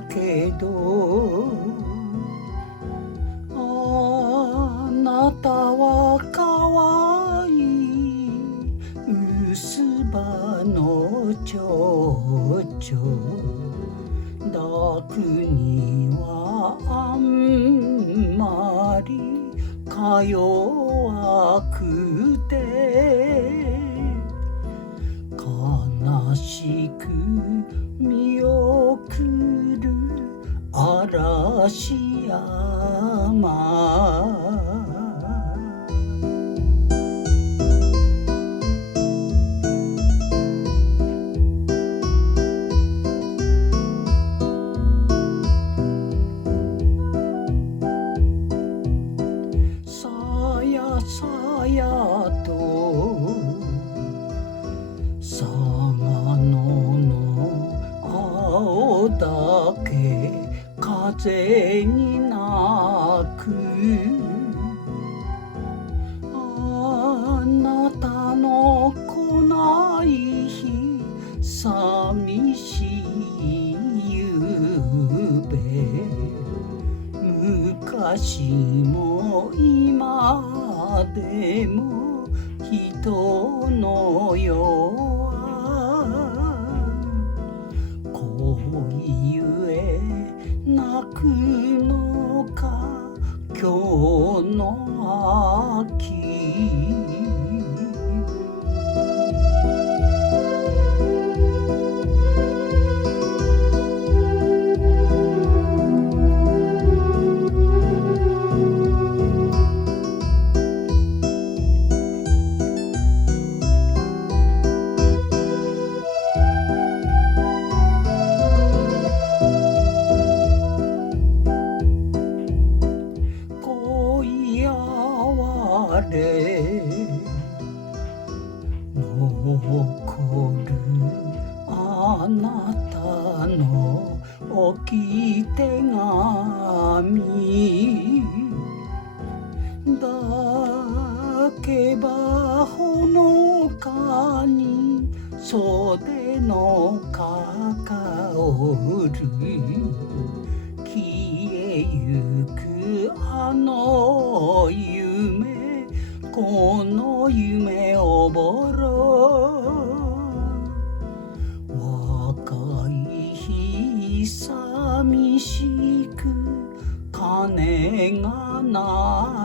けどあなたはかわいい薄葉の蝶々抱くにはあんまりか弱くて悲しく見送る嵐山さやさやと嵯峨野の青竹風に鳴くあなたの来ない日寂しいゆべ昔も今でも人の世は恋ゆえ泣くのか今日の秋残るあなたの置き手紙抱けばほのかに袖のかかおる消えゆくあの夢この夢おぼろ若い日寂しく鐘が鳴